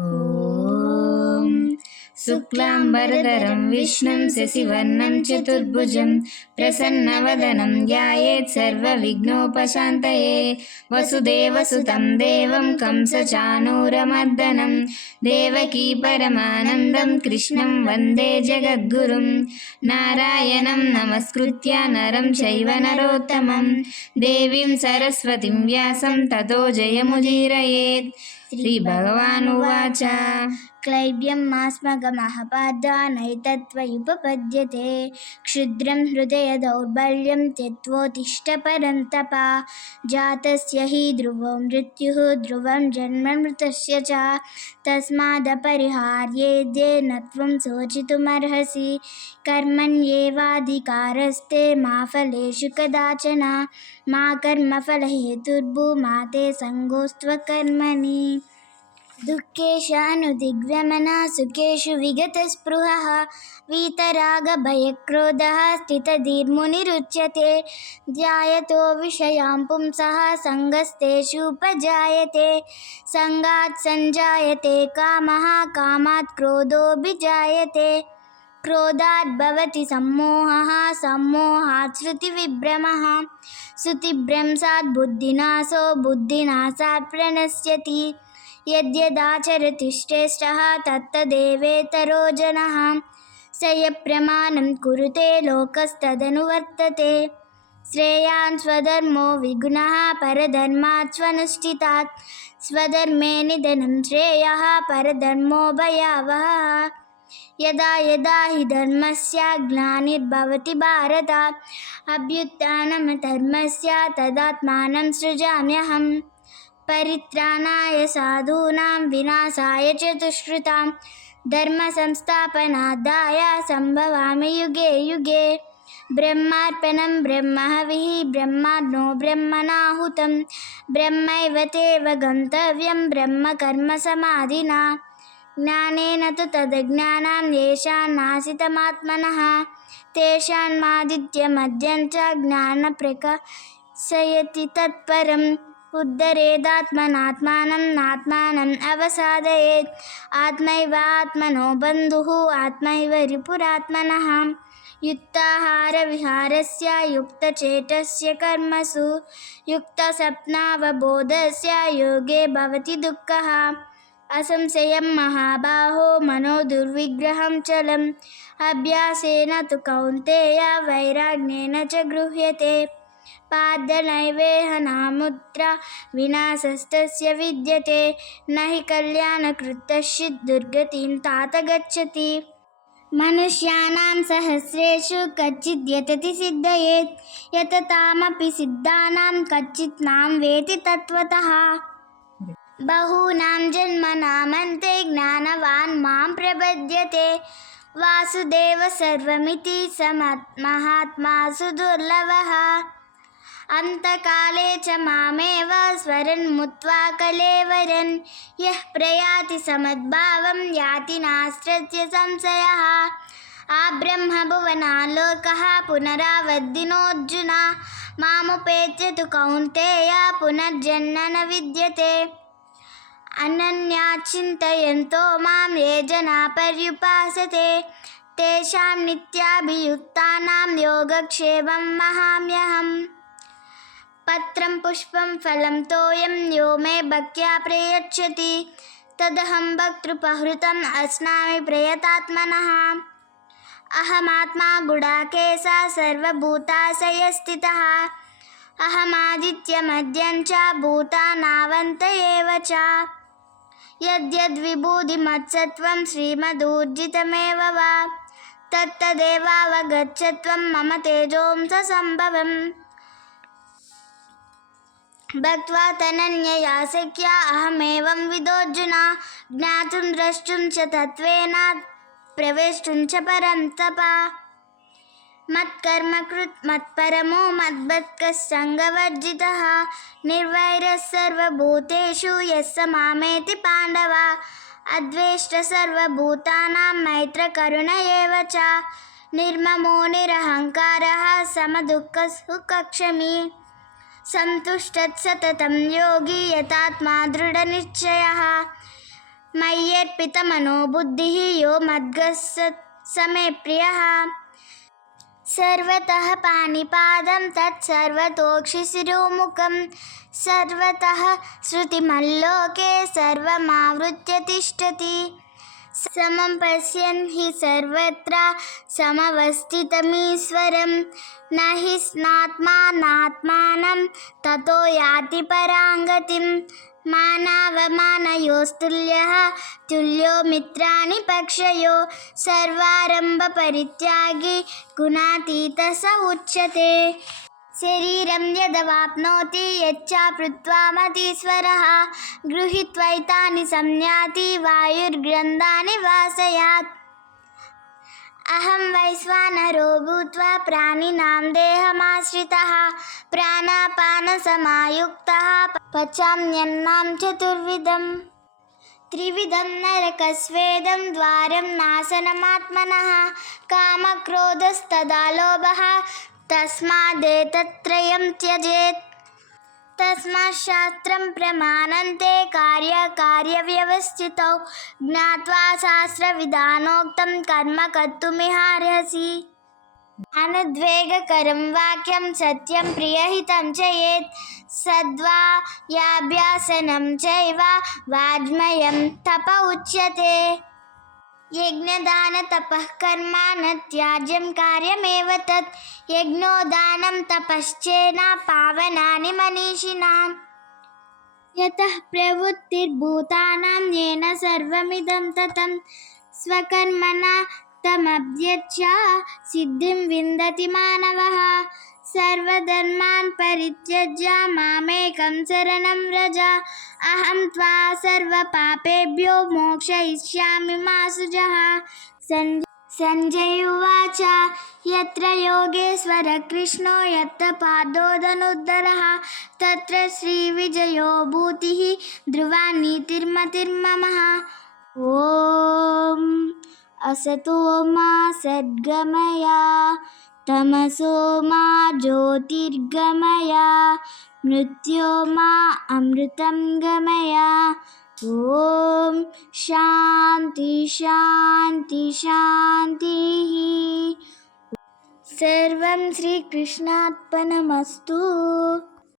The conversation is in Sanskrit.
ॐ शुक्लाम्बरधरं विष्णुं शशिवर्णं चतुर्भुजं प्रसन्नवदनं ध्यायेत् सर्वविघ्नोपशान्तये वसुदेवसुतं देवं कंसचाणूरमर्दनं देवकी परमानन्दं कृष्णं वन्दे जगद्गुरुं नारायणं नमस्कृत्य नरं चैव नरोत्तमं देवीं सरस्वतीं व्यासं ततो जयमुदीरयेत्। श्रीभगवानुवाच क्लैब्यमास्मगमहपादानैतत्त्वयुपपद्यते क्षुद्रं हृदय दौर्बल्यं त्यक्त्वोत्तिष्ठ परन्तप जातस्य हि ध्रुवो मृत्युः ध्रुवं जन्ममृतस्य च तस्मादपरिहार्येद्ये न त्वं शोचितुमर्हसि कर्मण्येवाधिकारस्ते मा फलेषु कदाचन मा कर्मफलहेतुर्भूमा ते सङ्गोऽस्त्वकर्मणि दुःखेषानुदिग्भ्रमणा सुखेषु विगतस्पृहः वीतरागभयक्रोधः स्थितधीर्मुनिरुच्यते ध्यायतो विषयान् पुंसः सङ्गस्तेषुपजायते सङ्गात् सञ्जायते कामः कामात् क्रोधोऽभिजायते क्रोधात् भवति सम्मोहः सम्मोहात् श्रुतिविभ्रमः श्रुतिभ्रंशात् बुद्धिनाशो बुद्धिनाशात् प्रणश्यति यद्यदाचरति श्रेष्ठः तत्तदेवेतरो जनः स यप्रमाणं कुरुते लोकस्तदनुवर्तते श्रेयान् स्वधर्मो विगुणः परधर्मात् स्वनुष्ठितात् स्वधर्मे निधनं श्रेयः परधर्मो भयावहः यदा यदा हि धर्मस्य ग्लानिर्भवति भारत अभ्युत्थानमधर्मस्य तदात्मानं सृजाम्यहम् परित्राणाय साधूनां विनाशाय च दुष्कृतां धर्मसंस्थापनार्थाय सम्भवामि युगे युगे ब्रह्मार्पणं ब्रह्महविः ब्रह्माग्नो ब्रह्मणाहुतं ब्रह्मैव तेव गन्तव्यं ब्रह्मकर्मसमाधिना ज्ञानेन तु तदज्ञानां येषां नाशितमात्मनः तेषान्मादित्यमद्यं च ज्ञानप्रकाशयति तत्परम् उद्धरेदात्मनात्मानं नात्मानम् अवसादयेत् आत्मैव आत्मनो बन्धुः आत्मैव रिपुरात्मनः युक्ताहारविहारस्य युक्तचेतस्य कर्मसु युक्तस्वप्नावबोधस्य योगे भवति दुःखः असंशयं महाबाहो मनो दुर्विग्रहं चलम् अभ्यासेन तु कौन्तेय वैराग्येन च गृह्यते पादनैवेहनामुद्रा विनाशस्तस्य विद्यते न हि कल्याणकृतश्चित् दुर्गतिं तात गच्छति मनुष्याणां सहस्रेषु कच्चिद् यतति सिद्धयेत् यततामपि सिद्धानां कच्चित् नाम वेति तत्त्वतः बहूनां जन्मनामन्ते ज्ञानवान् मां प्रपद्यते वासुदेव सर्वमिति स महात्मासु दुर्लभः अन्तकाले च मामेव स्मरन् मुक्त्वा कलेवरन् यः प्रयाति समद्भावं याति नास्त्यस्य संशयः आब्रह्मभुवनालोकः पुनरावर्तिनोऽर्जुन मामुपेत्य तु कौन्तेय पुनर्जन्म न विद्यते अनन्याचिन्तयन्तो मां ये जना पर्युपासते तेषां नित्याभियुक्तानां योगक्षेमं वहाम्यहम् पत्रं पुष्पं फलं तोयं यो मे भक्त्या प्रयच्छति तदहं भक्तृपहृतम् अस्नामि प्रयतात्मनः अहमात्मा गुडाकेशः सर्वभूताशयस्थितः अहमादित्यमद्यं च भूतानावन्त एव च यद्यद्विबुधिमत्सत्त्वं श्रीमदूर्जितमेव वा तत्तदेवावगच्छत्वं मम तेजोंससम्भवम् भक्त्वा तनन्यया शक्या अहमेवं विदोऽर्जुन ज्ञातुं द्रष्टुं च तत्त्वेन प्रवेष्टुं च परन्तप मत्कर्मकृत् मत्परमो मद्भक्तः सङ्गवर्जितः निर्वैरः सर्वभूतेषु यः स मामेति पाण्डव अद्वेष्ट सर्वभूतानां मैत्रकरुण एव च निर्ममो निरहङ्कारः समदुःखसुखक्षमी सन्तुष्टः सततं योगी यतात्मा दृढनिश्चयः मय्यर्पितमनो बुद्धिः यो मद्गः स मे प्रियः सर्वतः पाणिपादं तत्सर्वतोक्षिशिरोमुखं सर्वतः श्रुतिमल्लोके सर्वमावृत्य तिष्ठति समं पश्यन् हि सर्वत्र समवस्थितमीश्वरं न हि स्नात्मानात्मानं ततो याति पराङ्गतिं मानावमानयोस्तुल्यः तुल्यो मित्राणि पक्षयो सर्वारम्भपरित्यागी गुणातीतः स उच्यते शरीरं यदवाप्नोति यच्चाप्लुत्वा मतीश्वरः गृहीत्वैतानि संयाति वायुर्गन्धानि वासयात् अहं वैश्वानरो भूत्वा प्राणिनां देहमाश्रितः प्राणापानसमायुक्तः पचाम्यन्नं चतुर्विधं त्रिविधं नरकस्वेदं द्वारं नाशनमात्मनः कामक्रोधस्तदा लोभः तस्मादेतत्त्रयं त्यजेत् तस्मात् शास्त्रं प्रमाणन्ते कार्यकार्यव्यवस्थितौ ज्ञात्वा शास्त्रविधानोक्तं कर्म कर्तुमिहार्हसि अनुद्वेगकरं वाक्यं सत्यं प्रियहितं च यत् सद्वायाभ्यासनं चैव वाङ्मयं तप उच्यते यज्ञदानतपः कर्म न त्याज्यं कार्यमेव तत् यज्ञोदानं तपश्चेन पावनानि मनीषिणां यतः प्रवृत्तिर्भूतानां येन सर्वमिदं ततं स्वकर्मणा तमभ्यच्य सिद्धिं विन्दति मानवः सर्वधर्मान् परित्यज्य मामेकं शरणं व्रज अहं त्वा सर्वपापेभ्यो मोक्षयिष्यामि मा शुचः सञ्जय उवाच यत्र योगेश्वरः कृष्णो यत्र पादो धनुर्धरः तत्र श्रीविजयो भूतिः ध्रुवा नीतिर्मतिर्ममः ॐ असतो मा सद्गमय तमसो मा ज्योतिर्गमय मृत्यो मा अमृतं गमय ॐ शान्ति शान्ति शान्तिः सर्वं श्रीकृष्णार्पणमस्तु।